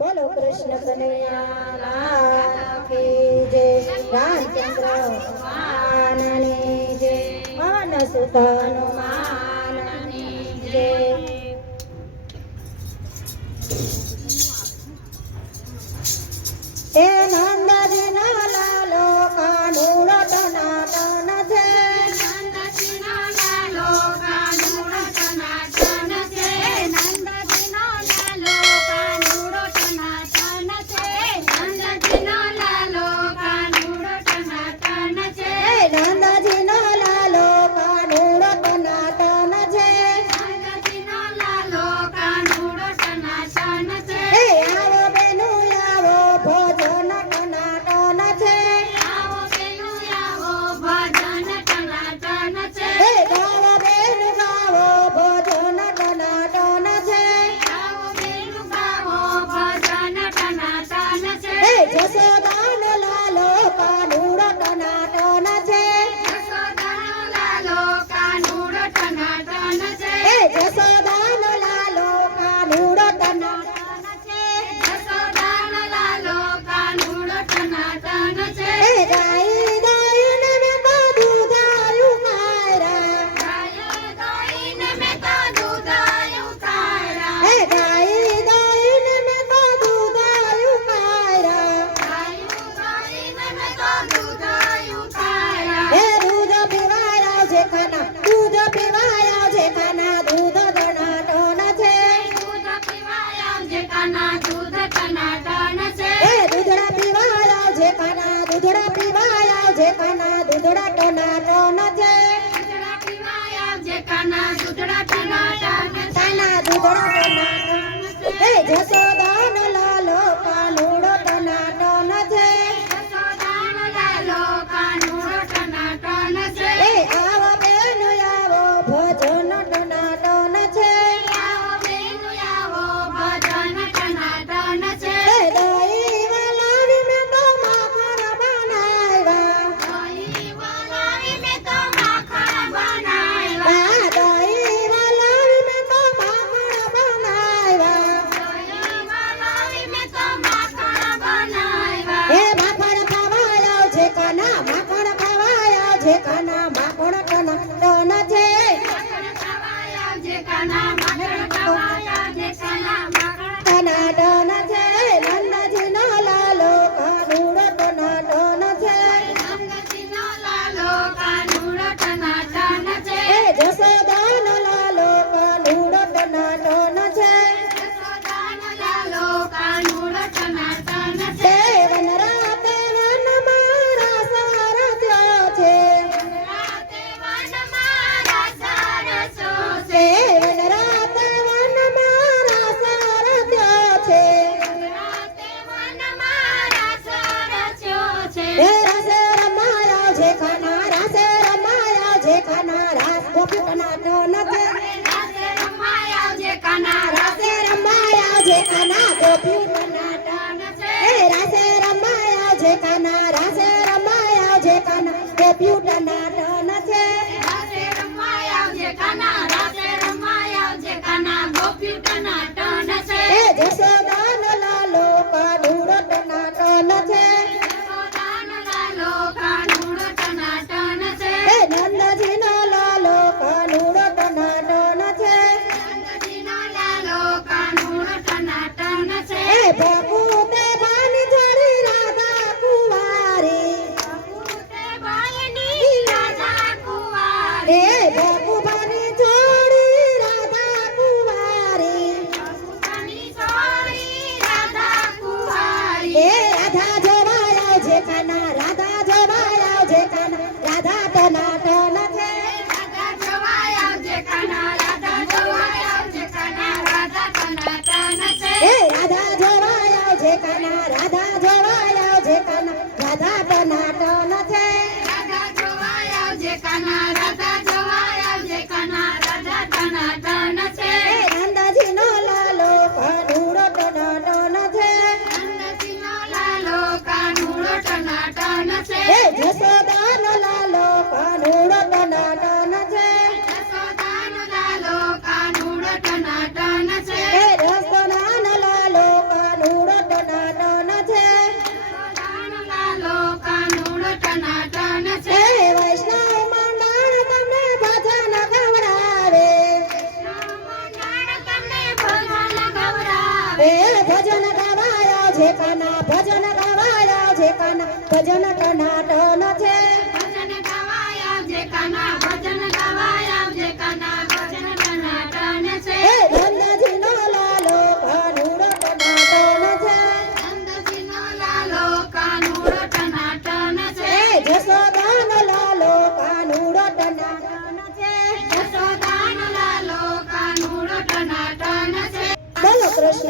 બોલો કૃષ્ણ કનૈયા લાલ કી જય રામચંદ્ર ભગવાનની જય પવન સુત હનુમાનની જય એ નંદજી ના લાલો કાનુડો ટનાટન છે નંદજી નો લાલો કાનુડો ટનાટન છે નંદજી નો લાલો કાનુડો ટનાટન છે નંદજી નો લાલો કાનુડો ટનાટન છે નંદજી નો લાલો કાનુડો ટનાટન છે નંદજી નો લાલો કાનુડો ટનાટન છે આવો બેનું આવો ભજન ટનાટન છે આવો બેનું આવો ભજન ટનાટન છે ગાવો બેનું ગાવો ભજન ટનાટન છે આવો બેનું ગાવો ભજન ટનાટન છે જશોદાનો લાલો કાનુડો ટનાટન છે જશોદાનો લાલો કાનુડો ટનાટન છે જશોદાનો લાલો કાનુડો ટનાટન છે જશોદાનો લાલો કાનુડો ટનાટન છે ગાઈ ગાઈને મેં તો દૂધાયું કાયરા ગાયો ગાઈને મેં તો દૂધાયું કાયરા ગાઈ ગાઈને મેં તો દૂધાયું કાયરા ગાયો ગાઈને મેં તો દૂધાયું કાયરા દૂધ પીવાયા છે ખાના દૂધ પીવાયા છે ખાના દૂધ ટનાટન છે દૂધ પીવાયા જે કાના દૂધ ટનાટન છે દૂધડા પીવાયા છે ખાના દૂધડા પીવાયા છે ખાના દૂધડા ટનાટન છે દૂધડા પીવાયા જે કાના દૂધડા ટનાટન છે કાના દૂધડા ટનાટન જશોદાનો લાલો કાનુડો ટનાટન છે જશોદાનો લાલો કાનુડો ટનાટન છે આવો બેન આવો ભજન ટનાટન છે આવો બેનું આવો ભજન ટનાટન છે દહીં વલાવી મેં તો માખણ બનાવ્યા દહીં વલાવી મેં તો માખણ બનાવ્યા દહીં વલાવી મેં તો માખણ બનાવ્યા દહીં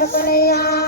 કનૈયા